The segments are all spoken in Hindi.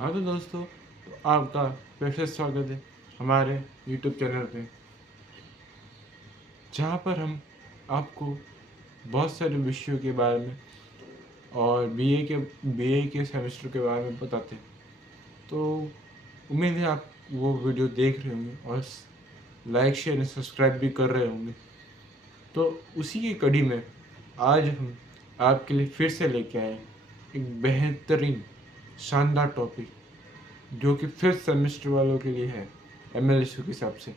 हाँ तो दोस्तों, तो आपका फिर से स्वागत है हमारे YouTube चैनल पे, जहाँ पर हम आपको बहुत सारे विषयों के बारे में और बीए के सेमेस्टर के बारे में बताते हैं। तो उम्मीद है आप वो वीडियो देख रहे होंगे और लाइक शेयर और सब्सक्राइब भी कर रहे होंगे। तो उसी की कड़ी में आज हम आपके लिए फिर से लेके आए एक बेहतरीन शानदार टॉपिक, जो कि फिफ्थ सेमेस्टर वालों के लिए है एमएलएसयू के हिसाब से,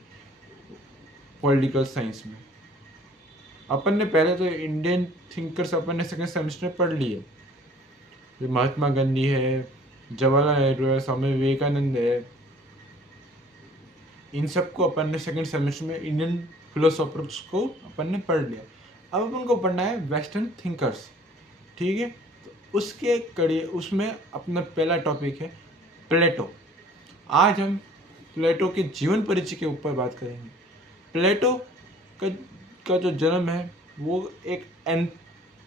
पॉलिटिकल साइंस में। अपन ने पहले तो इंडियन थिंकर्स अपन ने सेकंड सेमेस्टर में पढ़ लिए, जो महात्मा गांधी है, जवाहरलाल नेहरू है, स्वामी विवेकानंद है। इन सबको अपन ने सेकंड सेमेस्टर में इंडियन फिलोसोफर्स को अपन ने पढ़ लिया। अब अपन को पढ़ना है वेस्टर्न थिंकर्स, ठीक है। तो उसके कड़ी उसमें अपना पहला टॉपिक है प्लेटो। आज हम प्लेटो के जीवन परिचय के ऊपर बात करेंगे। प्लेटो का का जो जन्म है वो एक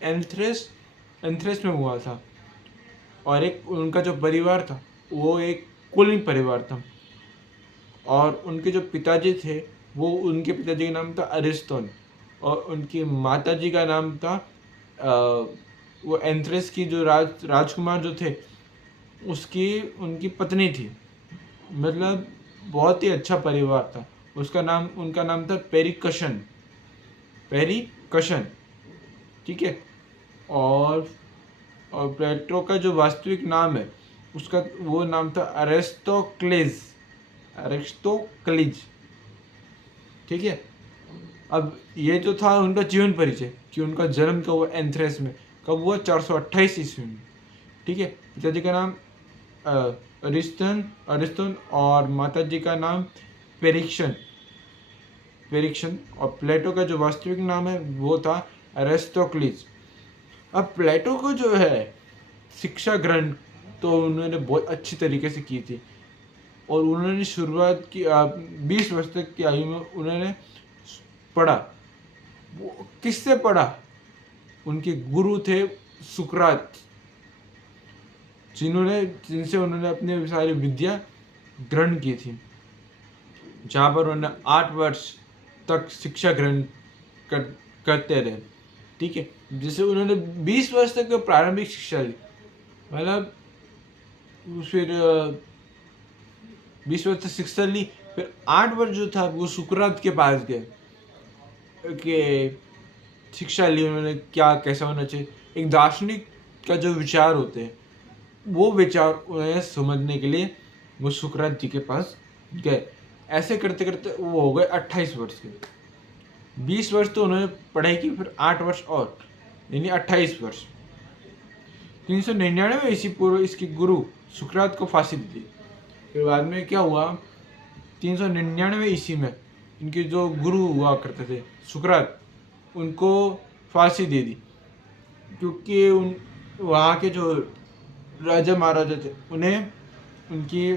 एंथ्रेस में हुआ था, और एक उनका जो परिवार था वो एक कुलीन परिवार था। और उनके जो पिताजी थे वो, उनके पिताजी का नाम था अरिस्तोन, और उनकी माताजी का नाम था वो एंथ्रेस की जो राजकुमार जो थे उसकी उनकी पत्नी थी। मतलब बहुत ही अच्छा परिवार था। उनका नाम था पेरिकशन, ठीक है। और प्लेटो का जो वास्तविक नाम है उसका वो नाम था अरिस्टोक्लिज, ठीक है। अब ये जो था उनका जीवन परिचय कि उनका जन्म कब हुआ एंथ्रेस में, कब हुआ 428 ईस्वी में, ठीक है। पिताजी का नाम अरिस्तोन और माताजी का नाम पेरिक्शन। और प्लेटो का जो वास्तविक नाम है वो था अरिस्टोक्लिज। अब प्लेटो को जो है शिक्षा ग्रहण तो उन्होंने बहुत अच्छी तरीके से की थी, और उन्होंने शुरुआत की 20 वर्ष तक की आयु में उन्होंने पढ़ा। वो किससे पढ़ा? उनके गुरु थे सुकरात, जिनसे उन्होंने अपनी सारी विद्या ग्रहण की थी, जहाँ पर उन्होंने 8 वर्ष तक शिक्षा ग्रहण करते रहे, ठीक है। जिससे उन्होंने 20 वर्ष तक प्रारंभिक शिक्षा ली। मतलब फिर 20 वर्ष तक शिक्षा ली, फिर 8 वर्ष जो था वो सुकरात के पास गए कि शिक्षा ली उन्होंने, क्या कैसा होना चाहिए, एक दार्शनिक का जो विचार होते हैं वो विचार उन्हें समझने के लिए वो सुकरात जी के पास गए। ऐसे करते करते वो हो गए 28 वर्ष के। 20 वर्ष तो उन्होंने पढ़ाई की, फिर 8 वर्ष और, यानी 28 वर्ष। 399 ईस्वी पूर्व इसके गुरु सुकरात को फांसी दी। फिर बाद में क्या हुआ, 399 ईस्वी में इनके जो गुरु हुआ करते थे सुकरात, उनको फांसी दे दी, क्योंकि वहाँ के जो राजा महाराजा थे उन्हें उनकी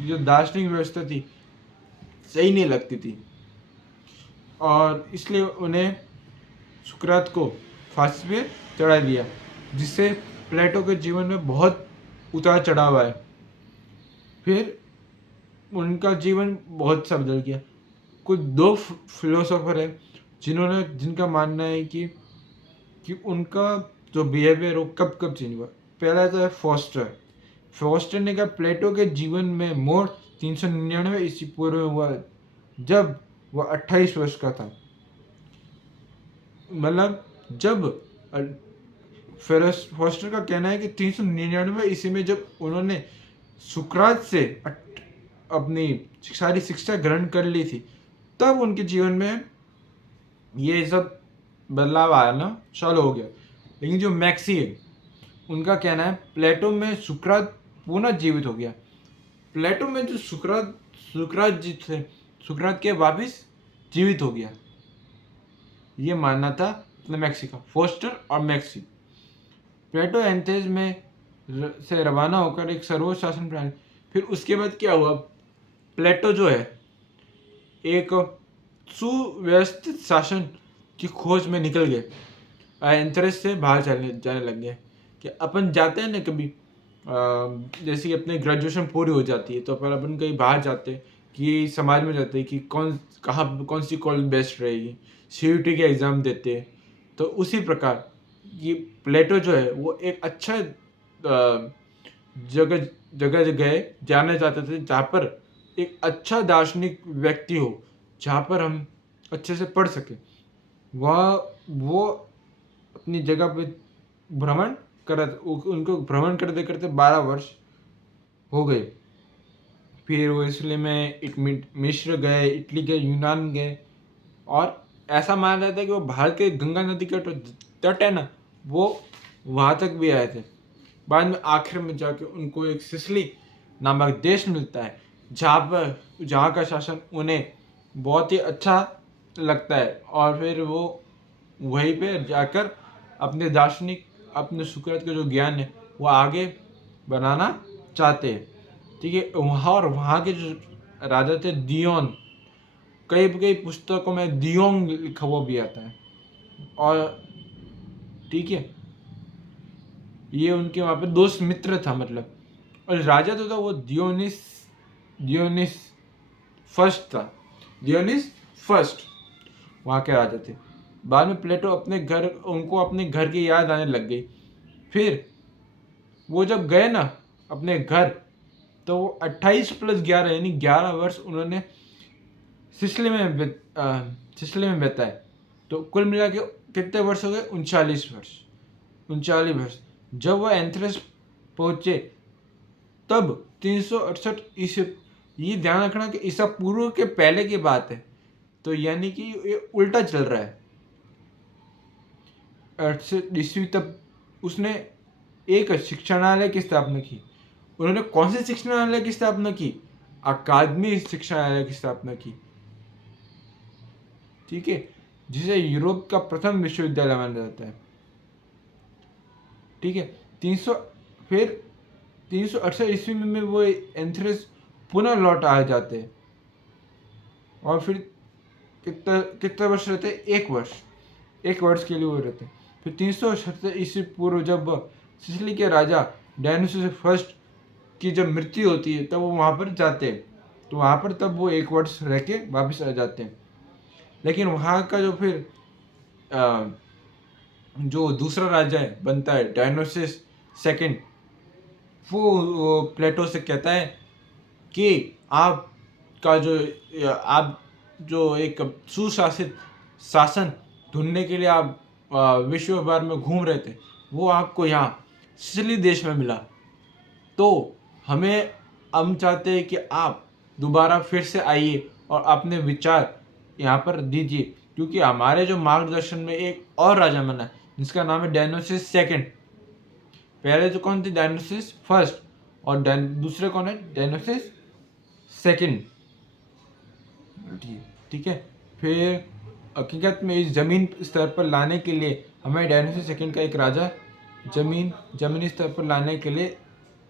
जो दार्शनिक व्यवस्था थी सही नहीं लगती थी, और इसलिए उन्हें सुकरात को फांसी पे चढ़ा दिया, जिससे प्लेटो के जीवन में बहुत उतार चढ़ाव आया। फिर उनका जीवन बहुत सा बदल गया। कुछ 2 फिलोसोफर है जिनका मानना है कि उनका जो बिहेवियर वो कब कब चेंज हुआ। पहला तो है फॉस्टर ने कहा प्लेटो के जीवन में मोड़ 399 ईस्वी पूर्व में हुआ, जब वह 28 वर्ष का था। मतलब जब फॉस्टर का कहना है कि 399 ईस्वी में जब उन्होंने सुकरात से अपनी सारी शिक्षा ग्रहण कर ली थी, तब उनके जीवन में ये सब बदलाव आना चालू हो गया। लेकिन जो मैक्सी है उनका कहना है प्लेटो में सुकरात पुनः जीवित हो गया। प्लेटो में जो सुकरात जी थे, सुकरात के वापिस जीवित हो गया, ये मानना था मैक्सी का, फोस्टर और मैक्सी। प्लेटो एथेंस में से रवाना होकर एक सर्वोच्च शासन प्रणाली। फिर उसके बाद क्या हुआ, प्लेटो जो है एक सुव्यवस्थित शासन की खोज में निकल गए। एथेंस से बाहर जाने लग गए कि अपन जाते हैं ना कभी जैसे कि अपने ग्रेजुएशन पूरी हो जाती है तो फिर अपन कहीं बाहर जाते हैं कि समाज में जाते हैं कि कौन सी कॉलेज बेस्ट रहेगी, सीयूटी के एग्ज़ाम देते हैं। तो उसी प्रकार ये प्लेटो जो है वो एक अच्छा जगह जगह गए जाने जाते थे जहाँ पर एक अच्छा दार्शनिक व्यक्ति हो, जहाँ पर हम अच्छे से पढ़ सकें। वह वो अपनी जगह पे भ्रमण कर उनको भ्रमण करते करते 12 वर्ष हो गए। फिर वो इसलिए में मिस्र गए, इटली गए, यूनान गए, और ऐसा माना जाता है कि वो भारत के गंगा नदी का तट है ना, वो वहाँ तक भी आए थे। बाद में आखिर में जाके उनको एक सिसिली नामक देश मिलता है, जहाँ का शासन उन्हें बहुत ही अच्छा लगता है, और फिर वो वहीं पे जाकर अपने दार्शनिक अपने सुकरात का जो ज्ञान है वो आगे बनाना चाहते हैं। ठीक है, वहाँ के जो राजा थे दियोन, कई कई पुस्तकों में दियोंग लिखा हुआ भी आता है। और ठीक है, ये उनके वहाँ पे दोस्त मित्र था मतलब। और राजा तो था वो दियोनिस फर्स्ट था, दियोनिस फर्स्ट वहाँ के राजा थे। बाद में प्लेटो उनको अपने घर की याद आने लग गई। फिर वो जब गए ना अपने घर, तो वो 28 + 11 यानी 11 वर्ष उन्होंने सिसिली में बिताए। तो कुल मिला के कितने वर्ष हो गए? 39 वर्ष। जब वह एंथ्रेस पहुंचे तब 368 ईस्वी, ये ध्यान रखना कि ईसा पूर्व के पहले की बात है, तो यानी कि ये उल्टा चल रहा है। 68 ईस्वी तक उसने एक शिक्षणालय की स्थापना की। उन्होंने कौन से शिक्षणालय की स्थापना की? अकादमी शिक्षणालय की स्थापना की। ठीक है, जिसे यूरोप का प्रथम विश्वविद्यालय माना जाता है। ठीक है, 368 ईस्वी में वो एंथ्रेस पुनः लौट आ जाते हैं, और फिर कितना वर्ष रहते? 1 वर्ष के लिए वो रहते हैं। फिर 377 ईस्वी पूर्व जब सिसिली के राजा डायनोसियस फर्स्ट की जब मृत्यु होती है तब वो वहाँ पर जाते हैं। तो वहाँ पर तब वो 1 वर्ष रह के वापस आ जाते हैं। लेकिन वहाँ का जो फिर जो दूसरा राजा है बनता है डायनोसियस सेकंड, वो प्लेटो से कहता है कि आप जो एक सुशासित शासन ढूंढने के लिए आप विश्व भर में घूम रहे थे, वो आपको यहाँ सिसिली देश में मिला। तो हम चाहते हैं कि आप दोबारा फिर से आइए और अपने विचार यहाँ पर दीजिए, क्योंकि हमारे जो मार्गदर्शन में एक और राजा बना जिसका नाम है डायनोसियस सेकंड। पहले तो कौन थे? डायनोसियस फर्स्ट, और दूसरे कौन है? Dionysius second. ठीक है, फिर हकीकत में इस जमीन स्तर पर लाने के लिए हमें डायनोसियस सेकंड का एक राजा जमीनी स्तर पर लाने के लिए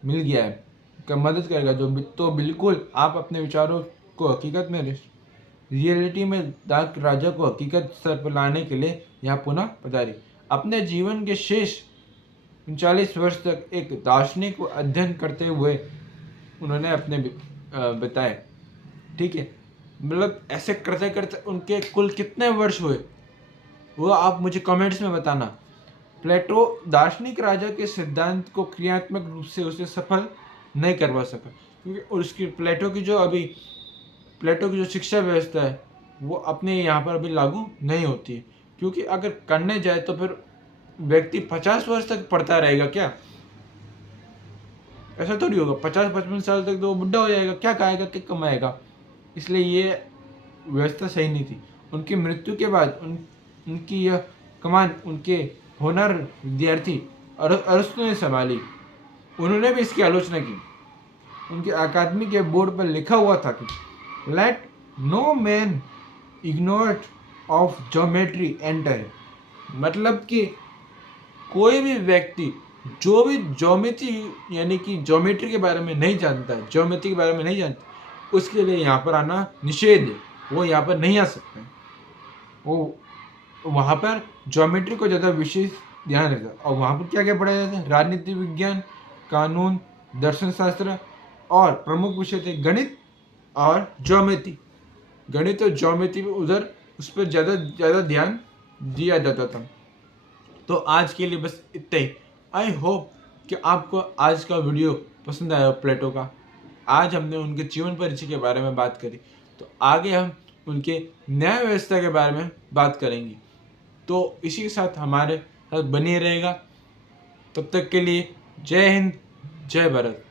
मिल गया है, का मदद करेगा। तो बिल्कुल आप अपने विचारों को हकीकत में रियलिटी में डार्क राजा को हकीकत स्तर पर लाने के लिए यहाँ पुनः पधारी। अपने जीवन के शेष 39 वर्ष तक एक दार्शनिक को अध्ययन करते हुए उन्होंने अपने बताए। ठीक है, मतलब ऐसे करते करते उनके कुल कितने वर्ष हुए वो आप मुझे कमेंट्स में बताना। प्लेटो दार्शनिक राजा के सिद्धांत को क्रियात्मक रूप से उसे सफल नहीं करवा सका, क्योंकि उसकी प्लेटो की जो शिक्षा व्यवस्था है वो अपने यहाँ पर अभी लागू नहीं होती है। क्योंकि अगर करने जाए तो फिर व्यक्ति 50 वर्ष तक पढ़ता रहेगा क्या? ऐसा थोड़ी होगा। 50-55 साल तक तो वो बुढ़ा हो जाएगा, क्या खाएगा, क्या कमाएगा? इसलिए ये व्यवस्था सही नहीं थी। उनकी मृत्यु के बाद उनकी यह कमान उनके होनर विद्यार्थी अरस्तु ने संभाली। उन्होंने भी इसकी आलोचना की। उनके अकादमी के बोर्ड पर लिखा हुआ था कि let no man ignorant of geometry enter, मतलब कि कोई भी व्यक्ति जो भी ज्योमेट्री यानी कि ज्योमेट्री के बारे में नहीं जानता है, ज्योमेट्री के बारे में नहीं जानता, उसके लिए यहाँ पर आना निषेध है। वो यहाँ पर नहीं आ सकते। वो वहाँ पर ज्योमेट्री को ज़्यादा विशेष ध्यान रहता है। और वहाँ पर क्या क्या पढ़ाया जाता है? राजनीति विज्ञान कानून, दर्शन शास्त्र और प्रमुख विषय थे गणित और ज्योमेट्री। गणित और ज्योमेट्री उधर उस पर ज़्यादा ध्यान दिया जाता था। तो आज के लिए बस इतना ही। आई होप कि आपको आज का वीडियो पसंद आया प्लेटो का। आज हमने उनके जीवन परिचय के बारे में बात करी, तो आगे हम उनके न्याय व्यवस्था के बारे में बात करेंगे। तो इसी के साथ हमारे साथ बने रहेगा। तब तक के लिए जय हिंद, जय भारत।